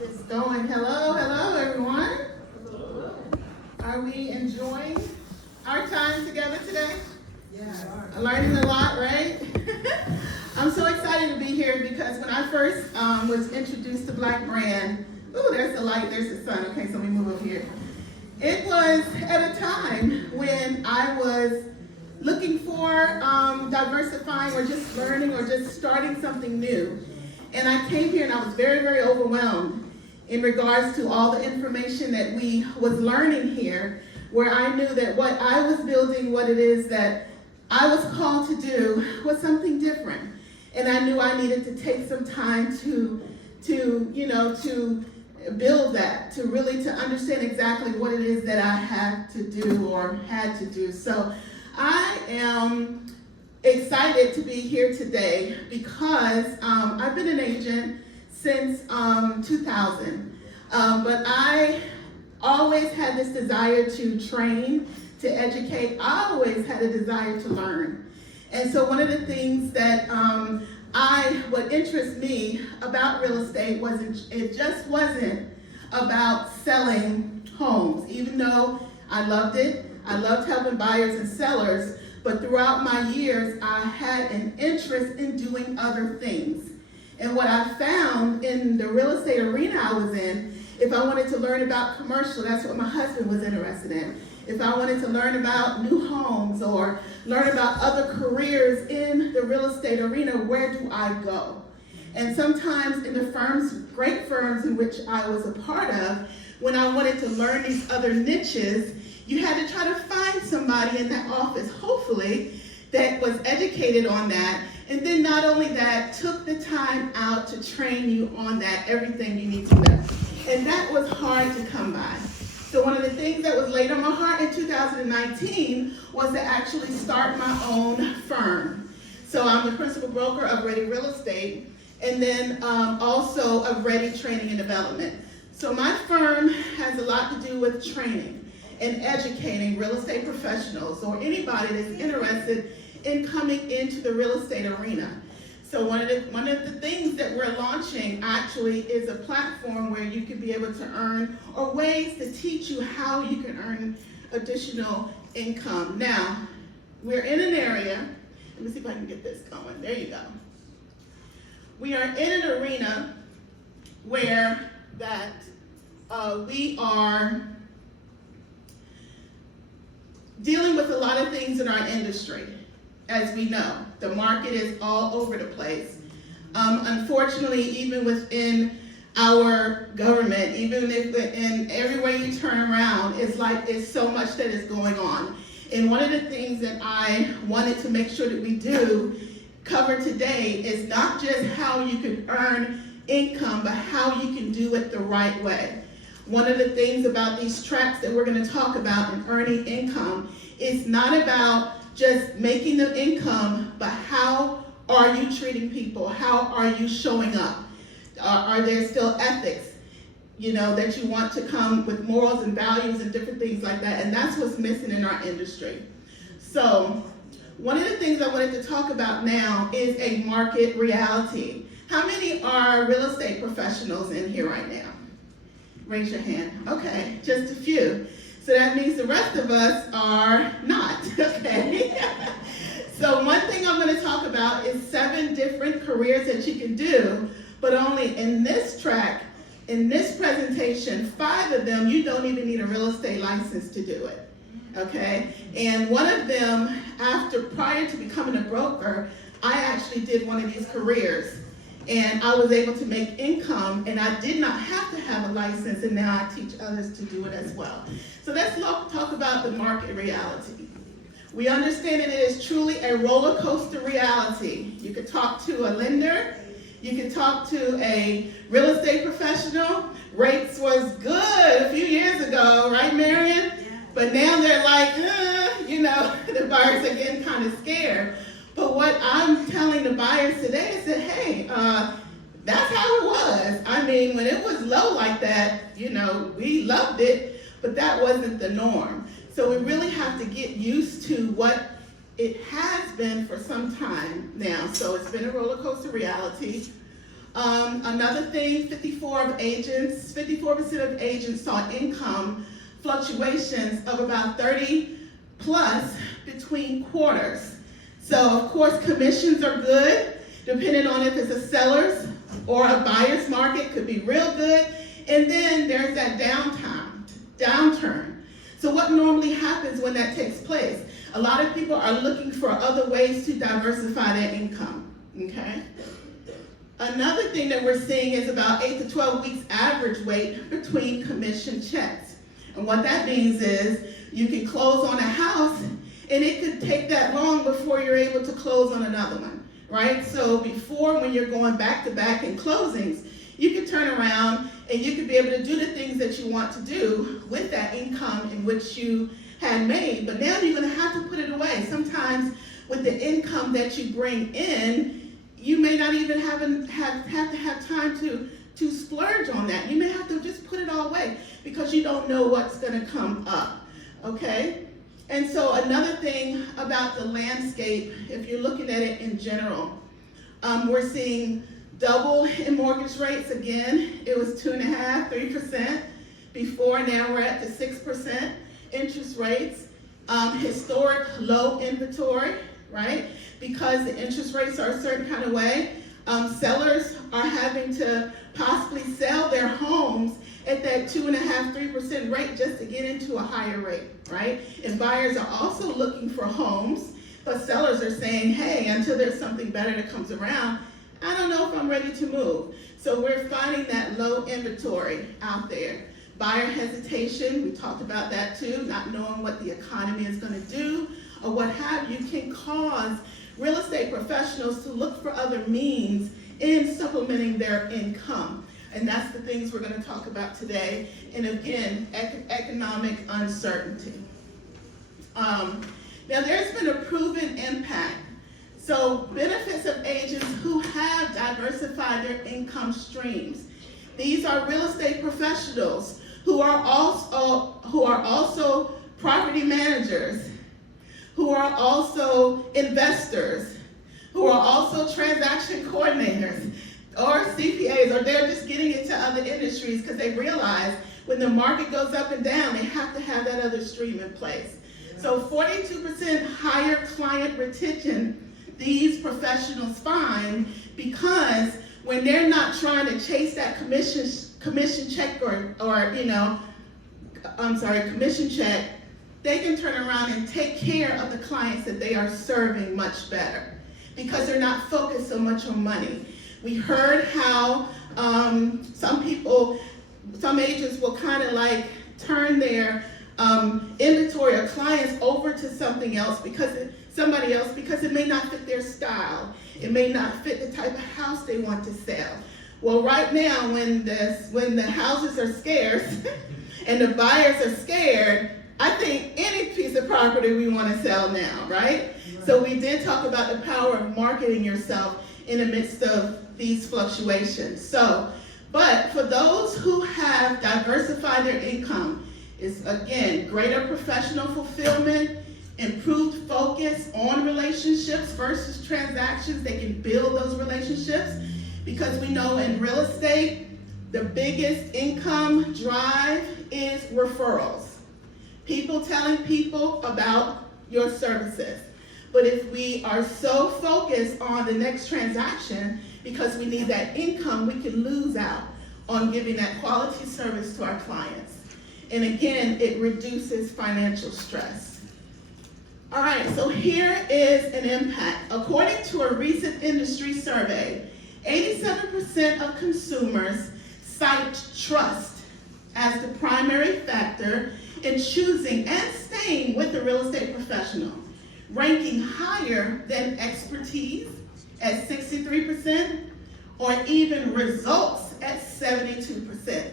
It's going. Hello, everyone. Are we enjoying our time together today? Yeah. Learning a lot, right? I'm so excited to be here because when I first was introduced to Black Brand, there's the light, there's the sun. Okay, so let me move over here. It was at a time when I was looking for diversifying or just learning or just starting something new. And I came here and I was very, very overwhelmed in regards to all the information that we was learning here, where I knew that what I was building, what it is that I was called to do was something different. And I knew I needed to take some time to build that, to understand exactly what it is that I had to do or had to do. So I am excited to be here today because I've been an agent since 2000, but I always had this desire to train, to educate. I always had a desire to learn. And so one of the things that what interests me about real estate it just wasn't about selling homes, even though I loved it. I loved helping buyers and sellers, but throughout my years, I had an interest in doing other things. And what I found in the real estate arena I was in, if I wanted to learn about commercial, that's what my husband was interested in. If I wanted to learn about new homes or learn about other careers in the real estate arena, where do I go? And sometimes in the firms, great firms in which I was a part of, when I wanted to learn these other niches, you had to try to find somebody in that office, hopefully, that was educated on that. And then not only that, took the time out to train you on that, everything you need to know. And that was hard to come by. So one of the things that was laid on my heart in 2019 was to actually start my own firm. So I'm the principal broker of READI Real Estate, and then also of READI Training and Development. So my firm has a lot to do with training and educating real estate professionals or anybody that's interested in coming into the real estate arena. So one of the things that we're launching actually is a platform where you can be able to earn, or ways to teach you how you can earn additional income. Now, we're in an area, let me see if I can get this going, there you go. We are in an arena where that we are dealing with a lot of things in our industry. As we know, the market is all over the place. Unfortunately, even within our government, even if in everywhere you turn around, it's so much that is going on. And one of the things that I wanted to make sure that we do cover today is not just how you can earn income, but how you can do it the right way. One of the things about these tracks that we're going to talk about in earning income is not about just making the income, but how are you treating people? How are you showing up? Are there still ethics, that you want to come with morals and values and different things like that? And that's what's missing in our industry. So one of the things I wanted to talk about now is a market reality. How many are real estate professionals in here right now? Raise your hand. Okay, just a few. So that means the rest of us are not, okay? So one thing I'm going to talk about is 7 different careers that you can do, but only in this track, in this presentation, 5 of them, you don't even need a real estate license to do it, okay? And one of them, prior to becoming a broker, I actually did one of these careers. And I was able to make income, and I did not have to have a license, and now I teach others to do it as well. So let's talk about the market reality. We understand that it is truly a roller coaster reality. You could talk to a lender, you could talk to a real estate professional. Rates was good a few years ago, right, Marion? Yeah. But now they're like, the buyers are getting kind of scared. But what I'm telling the buyers today is that, hey, that's how it was. I mean, when it was low like that, we loved it, but that wasn't the norm. So we really have to get used to what it has been for some time now. So it's been a roller coaster reality. Another thing, 54% of agents saw income fluctuations of about 30 plus between quarters. So of course commissions are good, depending on if it's a seller's or a buyer's market, could be real good. And then there's that downturn. So what normally happens when that takes place? A lot of people are looking for other ways to diversify their income, okay? Another thing that we're seeing is about 8 to 12 weeks average wait between commission checks. And what that means is you can close on a house and it could take that long before you're able to close on another one, right? So before, when you're going back to back in closings, you could turn around and you could be able to do the things that you want to do with that income in which you had made, but now you're gonna have to put it away. Sometimes with the income that you bring in, you may not even have to have time to splurge on that. You may have to just put it all away because you don't know what's gonna come up, okay? And so another thing about the landscape, if you're looking at it in general, we're seeing double in mortgage rates again. It was 2.5%, 3% before, now we're at the 6% interest rates. Historic low inventory, right? Because the interest rates are a certain kind of way. Sellers are having to possibly sell their homes at that 2.5%, 3% rate just to get into a higher rate, right? And buyers are also looking for homes, but sellers are saying, hey, until there's something better that comes around, I don't know if I'm ready to move. So we're finding that low inventory out there. Buyer hesitation, we talked about that too, not knowing what the economy is going to do or what have you, can cause real estate professionals to look for other means in supplementing their income. And that's the things we're going to talk about today. And again, economic uncertainty. Now there's been a proven impact. So benefits of agents who have diversified their income streams. These are real estate professionals who are also property managers, who are also investors, who are also transaction coordinators, or CPAs, or they're just getting into other industries because they realize when the market goes up and down, they have to have that other stream in place. So 42% higher client retention these commission because when they're not trying to chase that commission check commission check, they can turn around and take care of the clients that they are serving much better because they're not focused so much on money. We heard how some agents will kind of like turn their inventory of clients over to somebody else because it may not fit their style. It may not fit the type of house they want to sell. Well, right now, when the houses are scarce and the buyers are scared, I think any piece of property we want to sell now, right? So we did talk about the power of marketing yourself in the midst of these fluctuations. But for those who have diversified their income, is again, greater professional fulfillment, improved focus on relationships versus transactions. They can build those relationships because we know in real estate, the biggest income drive is referrals. People telling people about your services. But if we are so focused on the next transaction because we need that income, we can lose out on giving that quality service to our clients. And again, it reduces financial stress. All right, so here is an impact. According to a recent industry survey, 87% of consumers cite trust as the primary factor in choosing and staying with a real estate professional, ranking higher than expertise at 63% or even results at 72%.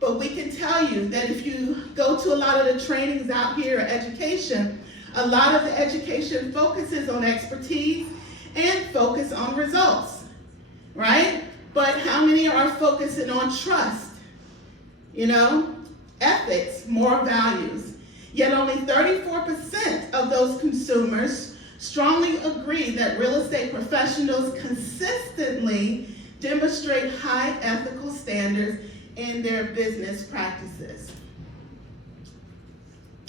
But we can tell you that if you go to a lot of the trainings out here or education, a lot of the education focuses on expertise and focus on results, right? But how many are focusing on trust, ethics, moral values? Yet only 34% of those consumers strongly agree that real estate professionals consistently demonstrate high ethical standards in their business practices.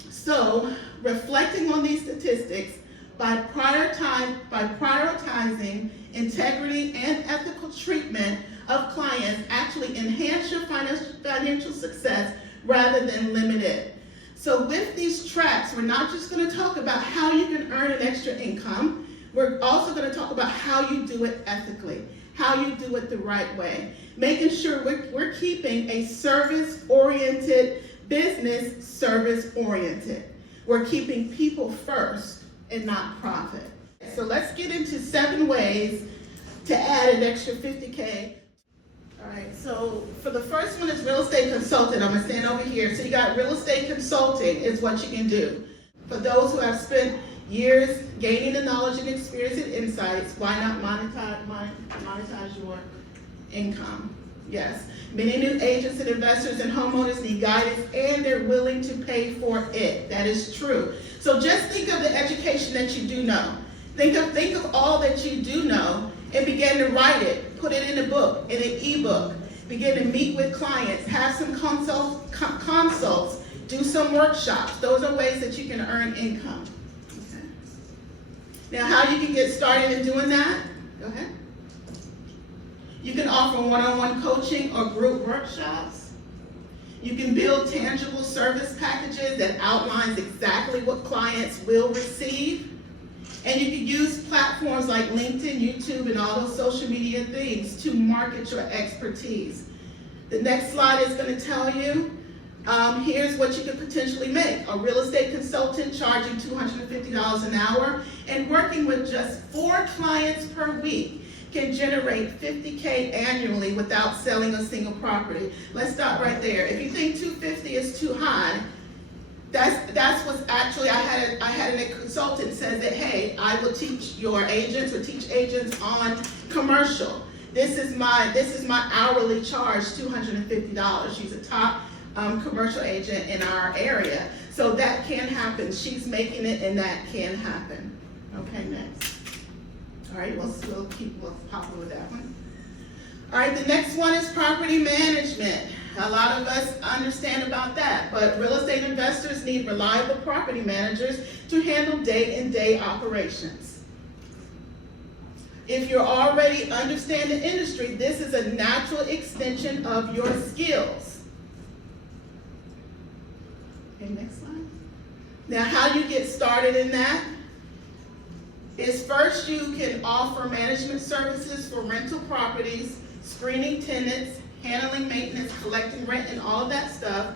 So, reflecting on these statistics, by prioritizing integrity and ethical treatment of clients, actually enhance your financial success rather than limit it. So with these tracks, we're not just going to talk about how you can earn an extra income, we're also going to talk about how you do it ethically, how you do it the right way, making sure we're keeping a service-oriented business, service-oriented. We're keeping people first and not profit. So let's get into 7 ways to add an extra $50K. All right, so for the first one is real estate consulting. I'm gonna stand over here. So you got real estate consulting is what you can do. For those who have spent years gaining the knowledge and experience and insights, why not monetize your income? Yes, many new agents and investors and homeowners need guidance and they're willing to pay for it. That is true. So just think of the education that you do know. Think of all that you do know and begin to write it. Put it in a book, in an ebook. Begin to meet with clients, have some consults, do some workshops. Those are ways that you can earn income. Okay. Now, how you can get started in doing that? Go ahead. You can offer one-on-one coaching or group workshops. You can build tangible service packages that outlines exactly what clients will receive. And you can use platforms like LinkedIn, YouTube, and all those social media things to market your expertise. The next slide is going to tell you, here's what you could potentially make. A real estate consultant charging $250 an hour and working with just 4 clients per week can generate $50K annually without selling a single property. Let's stop right there. If you think $250 is too high, that's what's actually, I had a consultant says that, hey, I will teach your agents or teach agents on commercial. This is my hourly charge, $250. She's a top commercial agent in our area. So that can happen. She's making it and that can happen. Okay, next. All right, we'll pop over that one. All right, the next one is property management. A lot of us understand about that, but real estate investors need reliable property managers to handle day-to-day operations. If you already understand the industry, this is a natural extension of your skills. Okay, next slide. Now, how you get started in that is first you can offer management services for rental properties, screening tenants, handling maintenance, collecting rent, and all of that stuff.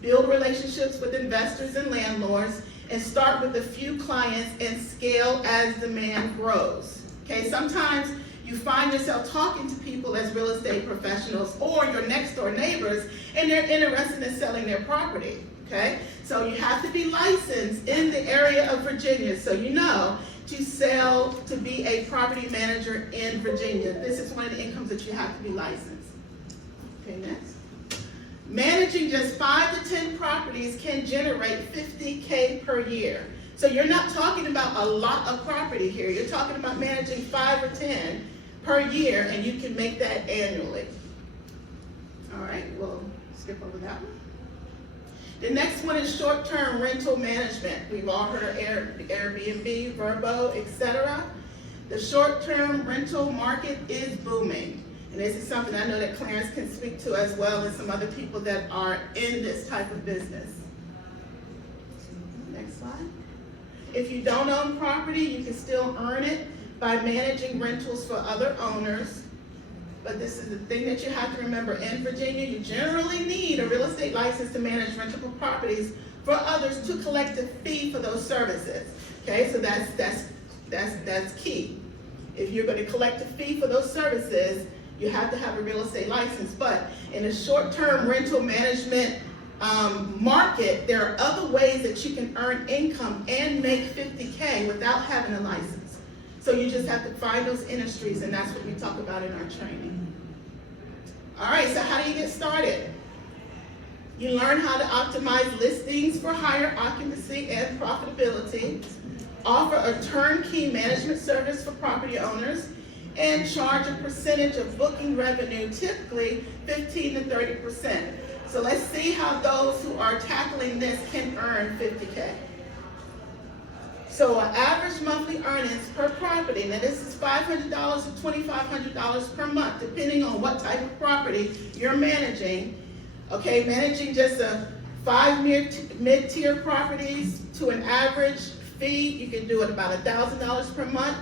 Build relationships with investors and landlords, and start with a few clients and scale as demand grows. Okay, sometimes you find yourself talking to people as real estate professionals or your next door neighbors, and they're interested in selling their property. Okay, so you have to be licensed in the area of Virginia, so you know to be a property manager in Virginia. This is one of the incomes that you have to be licensed. Okay, next. Managing just 5 to 10 properties can generate $50K per year. So you're not talking about a lot of property here. You're talking about managing 5 or 10 per year, and you can make that annually. All right, we'll skip over that one. The next one is short-term rental management. We've all heard of Airbnb, Verbo, etc. The short-term rental market is booming. And this is something I know that Clarence can speak to as well, and some other people that are in this type of business. Next slide. If you don't own property, you can still earn it by managing rentals for other owners. But this is the thing that you have to remember. In Virginia, you generally need a real estate license to manage rentable properties for others to collect a fee for those services. Okay, so that's key. If you're going to collect a fee for those services, you have to have a real estate license. But in a short-term rental management market, there are other ways that you can earn income and make $50K without having a license. So you just have to find those industries, and that's what we talk about in our training. All right, so how do you get started? You learn how to optimize listings for higher occupancy and profitability, offer a turnkey management service for property owners, and charge a percentage of booking revenue, typically 15 to 30%. So let's see how those who are tackling this can earn 50K. So an average monthly earnings per property, now this is $500 to $2,500 per month, depending on what type of property you're managing. Okay, managing just a 5 mid-tier properties to an average fee, you can do it about $1,000 per month,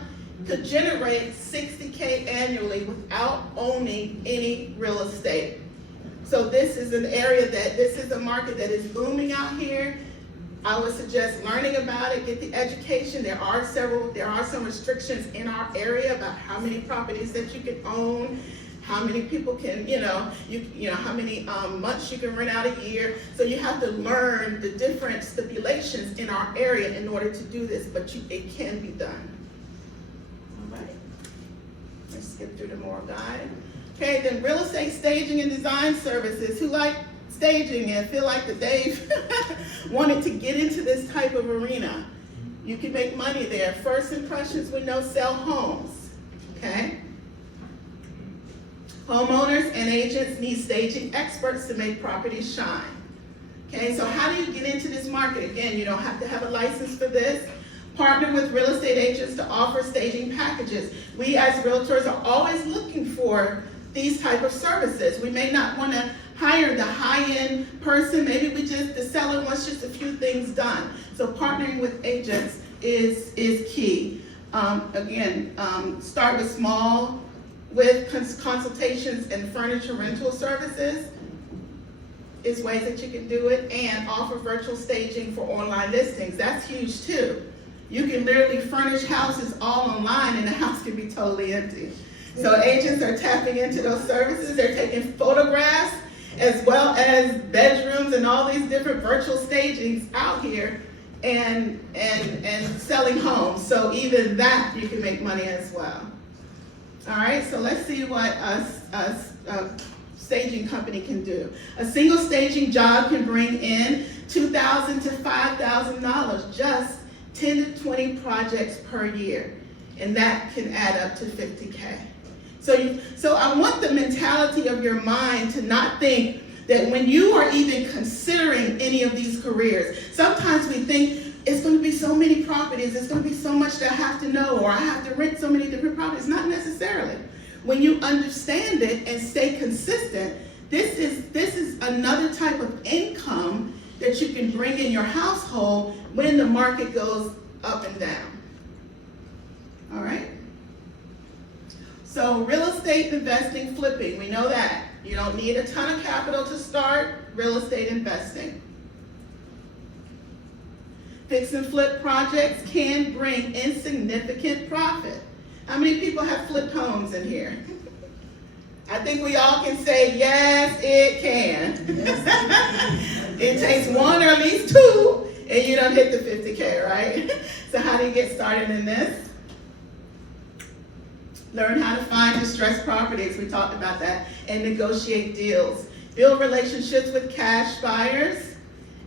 could generate 60K annually without owning any real estate. So this is an area this is a market that is booming out here. I would suggest learning about it, get the education. There are some restrictions in our area about how many properties that you can own, how many people can, how many months you can rent out a year. So you have to learn the different stipulations in our area in order to do this, but it can be done. All right, let's skip through the more guide. Okay, then real estate staging and design services. Who like staging and feel like that they've wanted to get into this type of arena? You can make money there. First impressions, we know, sell homes, okay? Homeowners and agents need staging experts to make properties shine. Okay, so how do you get into this market? Again, you don't have to have a license for this. Partner with real estate agents to offer staging packages. We as realtors are always looking for these type of services. We may not want to hire the high-end person. Maybe the seller wants just a few things done. So partnering with agents is key. Start with small, with consultations and furniture rental services is ways that you can do it, and offer virtual staging for online listings. That's huge too. You can literally furnish houses all online and the house can be totally empty. So agents are tapping into those services. They're taking photographs as well as bedrooms and all these different virtual stagings out here and selling homes. So even that you can make money as well. All right, so let's see what a staging company can do. A single staging job can bring in $2,000 to $5,000, just 10 to 20 projects per year, and that can add up to 50K. So I want the mentality of your mind to not think that when you are even considering any of these careers, sometimes we think it's going to be so many properties, it's going to be so much that I have to know, or I have to rent so many different properties. Not necessarily. When you understand it and stay consistent, this is another type of income that you can bring in your household when the market goes up and down. All right? So real estate investing, flipping, we know that. You don't need a ton of capital to start real estate investing. Fix and flip projects can bring insignificant profit. How many people have flipped homes in here? I think we all can say, yes, it can. It takes one or at least two, and you don't hit the 50K, right? So how do you get started in this? Learn how to find distressed properties, we talked about that, and negotiate deals. Build relationships with cash buyers,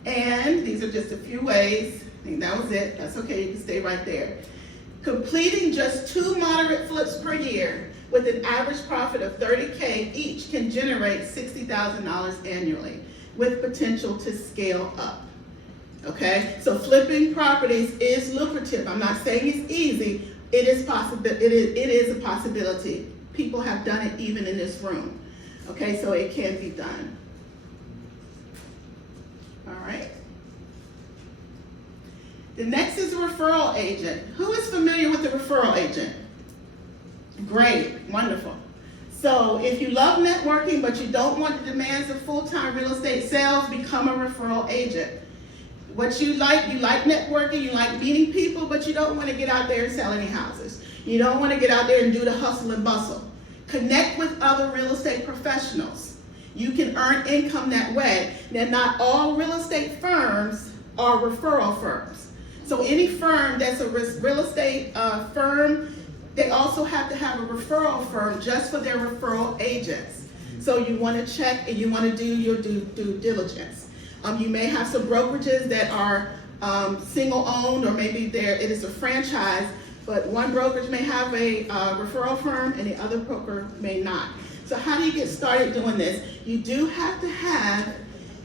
and these are just a few ways. I think that was it. That's okay, you can stay right there. Completing just 2 moderate flips per year with an average profit of 30K each can generate $60,000 annually with potential to scale up. Okay, so flipping properties is lucrative. I'm not saying it's easy. It is a possibility. People have done it even in this room. Okay, so it can be done. All right. The next is a referral agent. Who is familiar with the referral agent? Great, wonderful. So if you love networking but you don't want the demands of full-time real estate sales, become a referral agent. What you like networking, you like meeting people, but you don't want to get out there and sell any houses. You don't want to get out there and do the hustle and bustle. Connect with other real estate professionals. You can earn income that way. Now, not all real estate firms are referral firms. So any firm that's a real estate firm, they also have to have a referral firm just for their referral agents. So you want to check and you want to do your due diligence. You may have some brokerages that are single owned, or maybe it is a franchise, but one brokerage may have a referral firm and the other broker may not. So how do you get started doing this? You do have to have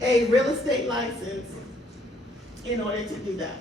a real estate license in order to do that.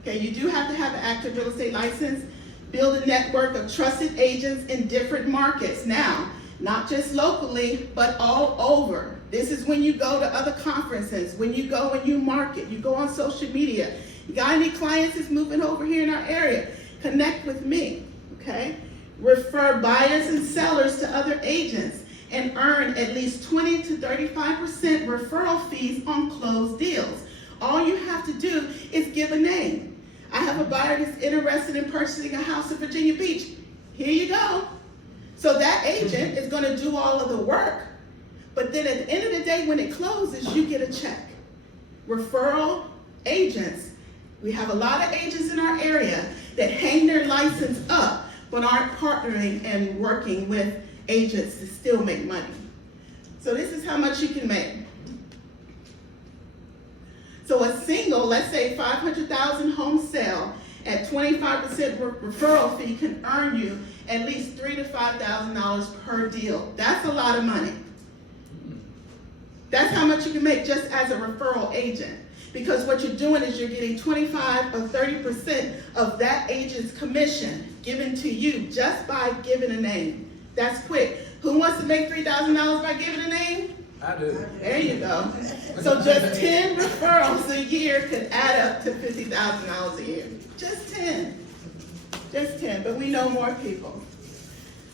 Okay, you do have to have an active real estate license. Build a network of trusted agents in different markets. Now, not just locally, but all over. This is when you go to other conferences, when you go and you market, you go on social media. You got any clients that's moving over here in our area? Connect with me, okay? Refer buyers and sellers to other agents and earn at least 20 to 35% referral fees on closed deals. All you have to do is give a name. I have a buyer that's interested in purchasing a house in Virginia Beach. Here you go. So that agent is going to do all of the work, but then at the end of the day when it closes, you get a check. Referral agents. We have a lot of agents in our area that hang their license up but aren't partnering and working with agents to still make money. So this is how much you can make. So a single, let's say 500,000 home sale at 25% referral fee can earn you at least $3,000 to $5,000 per deal. That's a lot of money. That's how much you can make just as a referral agent. Because what you're doing is you're getting 25 or 30% of that agent's commission given to you just by giving a name. That's quick. Who wants to make $3,000 by giving a name? I do. There you go. So just 10 referrals a year could add up to $50,000 a year. Just 10. Just 10, but we know more people.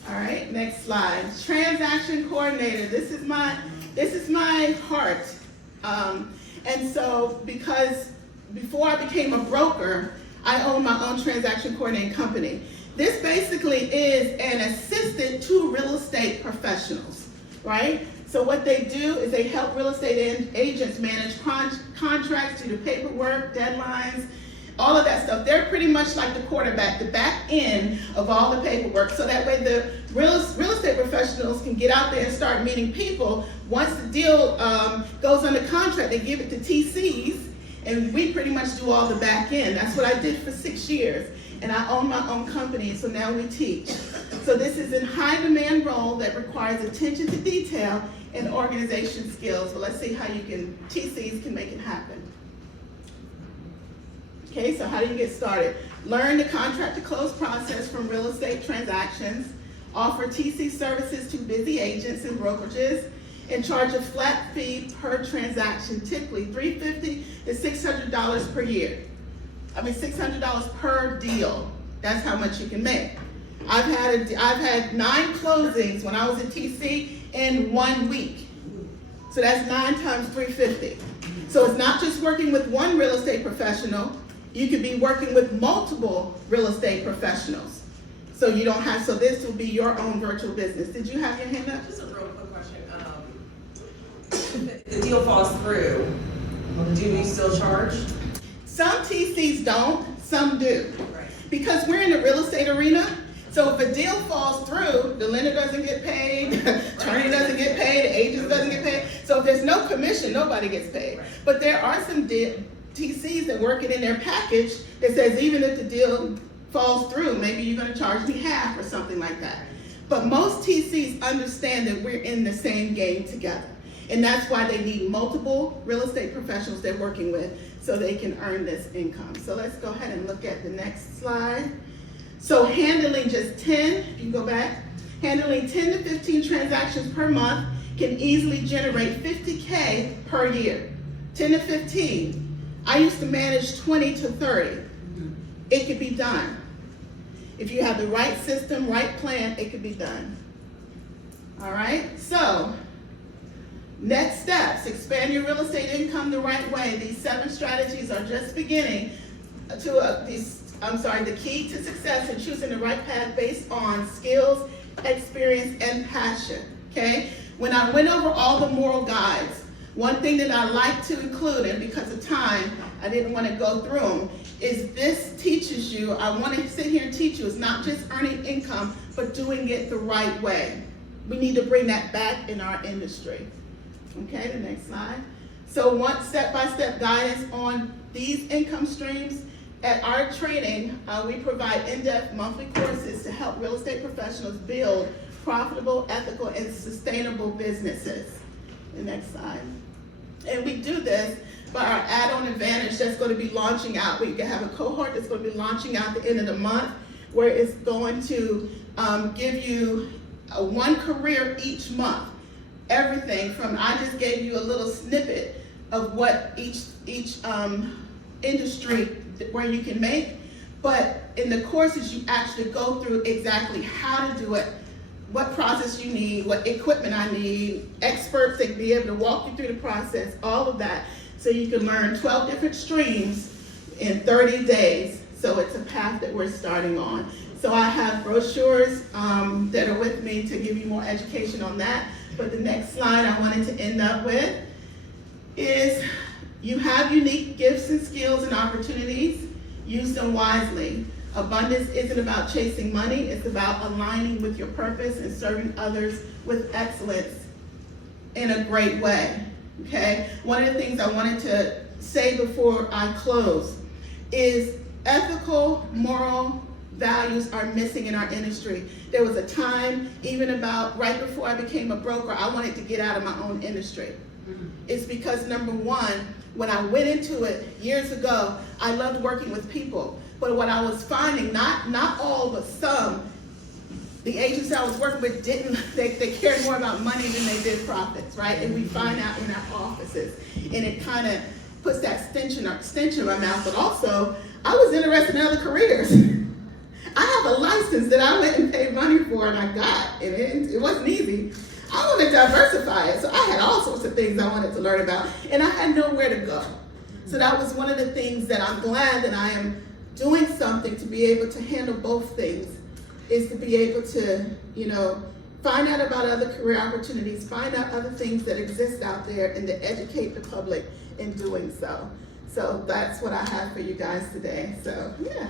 All right, next slide. Transaction coordinator. This is my heart. And so because before I became a broker, I owned my own transaction coordinating company. This basically is an assistant to real estate professionals, right? So what they do is they help real estate agents manage contracts, do the paperwork, deadlines, all of that stuff. They're pretty much like the quarterback, the back end of all the paperwork. So that way the real estate professionals can get out there and start meeting people. Once the deal goes under contract, they give it to TCs, and we pretty much do all the back end. That's what I did for 6 years. And I own my own company, so now we teach. So this is a high demand role that requires attention to detail and organization skills. But let's see how TCs can make it happen. Okay, so how do you get started? Learn the contract to close process from real estate transactions. Offer TC services to busy agents and brokerages, and charge a flat fee per transaction, typically $350 to $600 per year. $600 per deal. That's how much you can make. I've had 9 closings when I was at TC in 1 week. So that's 9 times $350. So it's not just working with one real estate professional. You could be working with multiple real estate professionals. So you don't have, so this will be your own virtual business. Did you have your hand up? Just a real quick question. If the deal falls through, do you still charge? Some TCs don't, some do. Right. Because we're in the real estate arena, so if a deal falls through, the lender doesn't get paid, the attorney doesn't get paid, the agent doesn't get paid. So if there's no commission, nobody gets paid. Right. But there are some TCs that work it in their package that says even if the deal falls through, maybe you're going to charge me half or something like that. But most TCs understand that we're in the same game together. And that's why they need multiple real estate professionals they're working with so they can earn this income. So let's go ahead and look at the next slide. So handling just 10, if you go back, handling 10 to 15 transactions per month can easily generate $50K per year. 10 to 15. I used to manage 20 to 30. It could be done. If you have the right system, right plan, it could be done. All right, so next steps, expand your real estate income the right way. These 7 strategies are just beginning the key to success in choosing the right path based on skills, experience, and passion, okay? When I went over all the moral guides, one thing that I like to include, and because of time, I didn't want to go through them, is this teaches you, I want to sit here and teach you, it's not just earning income, but doing it the right way. We need to bring that back in our industry. Okay, the next slide. So one step-by-step guidance on these income streams. At our training, we provide in-depth monthly courses to help real estate professionals build profitable, ethical, and sustainable businesses. The next slide. And we do this by our add-on advantage that's going to be launching out. We have a cohort that's going to be launching out at the end of the month, where it's going to give you one career each month. Everything from, I just gave you a little snippet of what each industry where you can make, but in the courses you actually go through exactly how to do it, what process you need, what equipment I need, experts that can be able to walk you through the process, all of that, so you can learn 12 different streams in 30 days. So it's a path that we're starting on. So I have brochures that are with me to give you more education on that. But the next slide I wanted to end up with is, you have unique gifts and skills and opportunities. Use them wisely. Abundance isn't about chasing money. It's about aligning with your purpose and serving others with excellence in a great way. Okay? One of the things I wanted to say before I close is ethical, moral values are missing in our industry. There was a time, even about right before I became a broker, I wanted to get out of my own industry. It's because, number one, when I went into it years ago, I loved working with people. But what I was finding, not all, but some, the agents I was working with didn't, they cared more about money than they did profits, right? And we find out in our offices. And it kind of puts that stench in my mouth, but also, I was interested in other careers. I have a license that I went and paid money for and I got, and it wasn't easy. I wanted to diversify it, so I had all sorts of things I wanted to learn about, and I had nowhere to go. So that was one of the things that I'm glad that I am doing something to be able to handle both things, is to be able to, find out about other career opportunities, find out other things that exist out there, and to educate the public in doing so. So that's what I have for you guys today, so yeah.